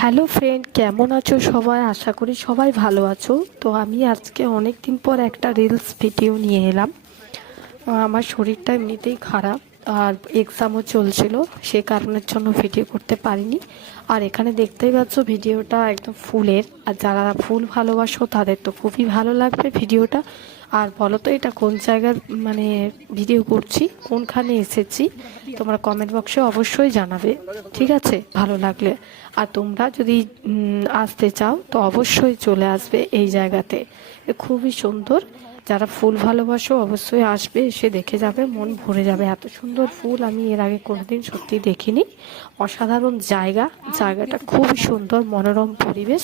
Hello friend, কেমন আছো সবাই? আশা করি সবাই ভালো আছো। তো আমি আজকে অনেক দিন পর একটা রিলস ভিডিও নিয়ে এলাম। আমার শরীরটা এমনিতেই খারাপ, আর এক্সামও চলছিল, সে কারণের জন্য ভিডিও করতে পারিনি। আর এখানে দেখতেই পাচ্ছ ভিডিওটা একদম ফুলের, আর যারা ফুল ভালোবাসো তাদের তো খুবই ভালো লাগবে ভিডিওটা। আর বলো তো এটা কোন জায়গার মানে ভিডিও করছি, কোনখানে এসেছি, তোমরা কমেন্ট বক্সে অবশ্যই জানাবে, ঠিক আছে? ভালো লাগলে। আর তোমরা যদি আসতে চাও তো অবশ্যই চলে আসবে এই জায়গাতে, খুবই সুন্দর। যারা ফুল ভালোবাসো অবশ্যই আসবে, এসে দেখে যাবে, মন ভরে যাবে। এত সুন্দর ফুল আমি এর আগে কোনোদিন সত্যি দেখিনি। অসাধারণ জায়গাটা খুবই সুন্দর, মনোরম পরিবেশ,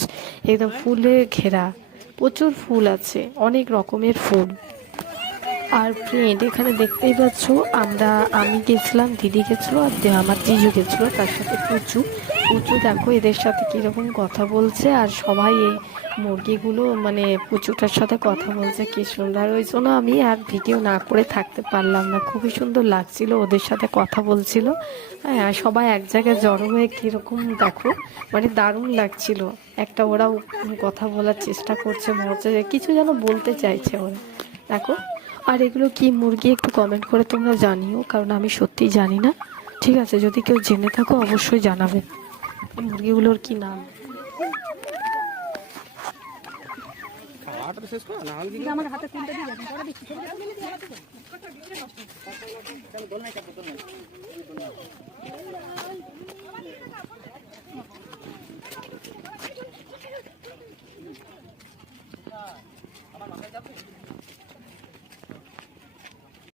একদম ফুলে ঘেরা, প্রচুর ফুল আছে, অনেক রকমের ফুল। আর ফ্রেন্ড এখানে দেখতেই পাচ্ছ, আমি গেছিলাম, দিদি গেছিলো, আর আমার জিজু গেছিলো, তার সাথে পুচু। পুচু দেখো এদের সাথে কীরকম কথা বলছে, আর সবাই এই মুরগিগুলো মানে পুচুটার সাথে কথা বলছে, কি সুন্দর। ওই জন্য আমি আর ভিডিও না করে থাকতে পারলাম না, খুবই সুন্দর লাগছিল, ওদের সাথে কথা বলছিল। হ্যাঁ, আর সবাই এক জায়গায় জড়ো হয়ে কীরকম দেখো, মানে দারুণ লাগছিল। একটা ওরাও কথা বলার চেষ্টা করছে, মজা কিছু যেন বলতে চাইছে ওরা, দেখো। আর এগুলো কি মুরগি একটু কমেন্ট করে তোমরা জানিও, কারণ আমি সত্যিই জানি না। ঠিক আছে, যদি কেউ জেনে থাকো অবশ্যই জানাবে এই মুরগিগুলোর কি নাম। আমার হাতে ফোনটা দিয়ে যাবেন, পরে দেখছি।